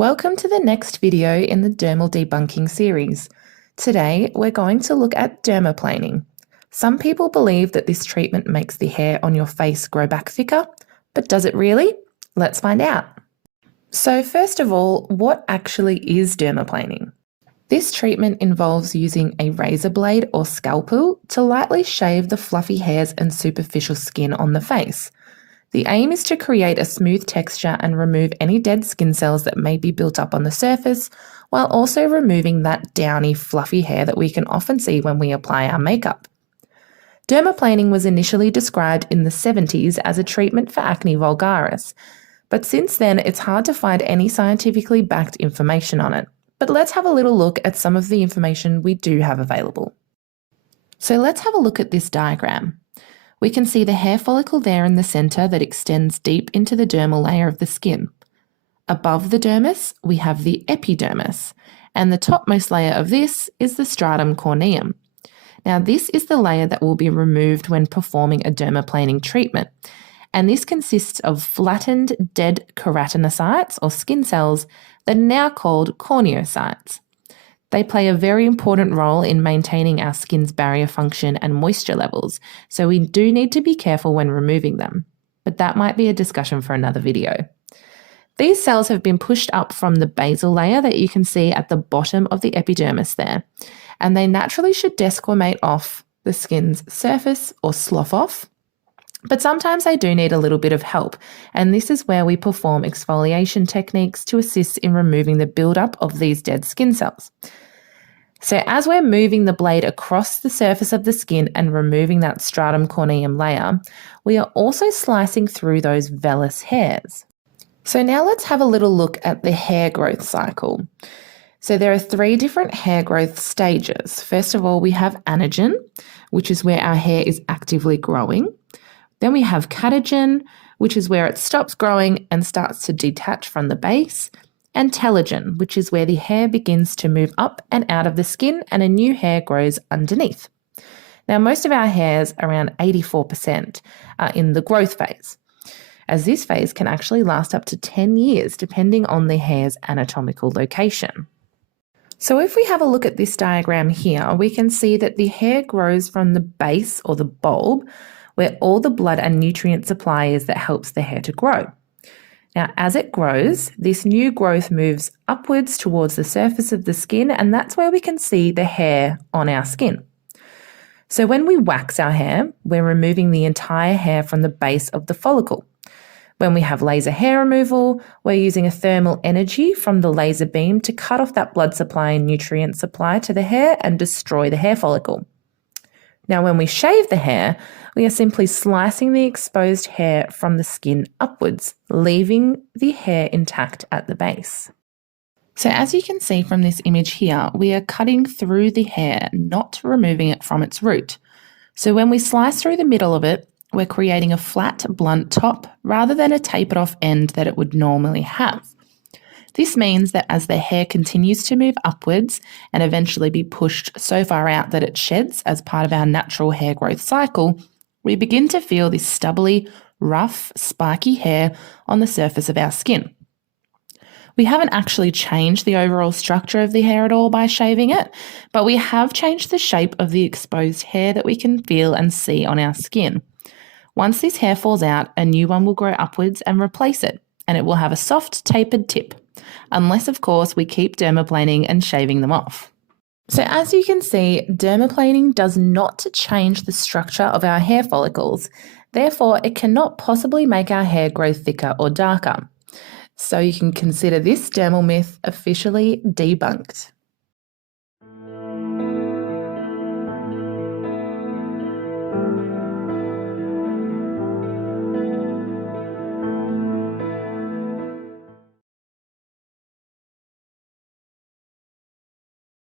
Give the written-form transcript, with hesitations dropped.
Welcome to the next video in the dermal debunking series. Today, we're going to look at dermaplaning. Some people believe that this treatment makes the hair on your face grow back thicker, but does it really? Let's find out. So first of all, what actually is dermaplaning? This treatment involves using a razor blade or scalpel to lightly shave the fluffy hairs and superficial skin on the face. The aim is to create a smooth texture and remove any dead skin cells that may be built up on the surface, while also removing that downy, fluffy hair that we can often see when we apply our makeup. Dermaplaning was initially described in the 70s as a treatment for acne vulgaris, but since then it's hard to find any scientifically backed information on it. But let's have a little look at some of the information we do have available. So let's have a look at this diagram. We can see the hair follicle there in the centre that extends deep into the dermal layer of the skin. Above the dermis, we have the epidermis, and the topmost layer of this is the stratum corneum. Now, this is the layer that will be removed when performing a dermaplaning treatment, and this consists of flattened dead keratinocytes or skin cells that are now called corneocytes. They play a very important role in maintaining our skin's barrier function and moisture levels, so we do need to be careful when removing them. But that might be a discussion for another video. These cells have been pushed up from the basal layer that you can see at the bottom of the epidermis there, and they naturally should desquamate off the skin's surface or slough off. But sometimes they do need a little bit of help, and this is where we perform exfoliation techniques to assist in removing the buildup of these dead skin cells. So as we're moving the blade across the surface of the skin and removing that stratum corneum layer, we are also slicing through those vellus hairs. So now let's have a little look at the hair growth cycle. So there are 3 different hair growth stages. First of all, we have anagen, which is where our hair is actively growing. Then we have catagen, which is where it stops growing and starts to detach from the base, and telogen, which is where the hair begins to move up and out of the skin and a new hair grows underneath. Now, most of our hairs, around 84%, are in the growth phase, as this phase can actually last up to 10 years depending on the hair's anatomical location. So if we have a look at this diagram here, we can see that the hair grows from the base or the bulb, where all the blood and nutrient supply is that helps the hair to grow. Now, as it grows, this new growth moves upwards towards the surface of the skin, and that's where we can see the hair on our skin. So when we wax our hair, we're removing the entire hair from the base of the follicle. When we have laser hair removal, we're using a thermal energy from the laser beam to cut off that blood supply and nutrient supply to the hair and destroy the hair follicle. Now, when we shave the hair, we are simply slicing the exposed hair from the skin upwards, leaving the hair intact at the base. So as you can see from this image here, we are cutting through the hair, not removing it from its root. So when we slice through the middle of it, we're creating a flat, blunt top rather than a tapered off end that it would normally have. This means that as the hair continues to move upwards and eventually be pushed so far out that it sheds as part of our natural hair growth cycle, we begin to feel this stubbly, rough, spiky hair on the surface of our skin. We haven't actually changed the overall structure of the hair at all by shaving it, but we have changed the shape of the exposed hair that we can feel and see on our skin. Once this hair falls out, a new one will grow upwards and replace it, and it will have a soft, tapered tip, unless, of course, we keep dermaplaning and shaving them off. So as you can see, dermaplaning does not change the structure of our hair follicles. Therefore, it cannot possibly make our hair grow thicker or darker. So you can consider this dermal myth officially debunked.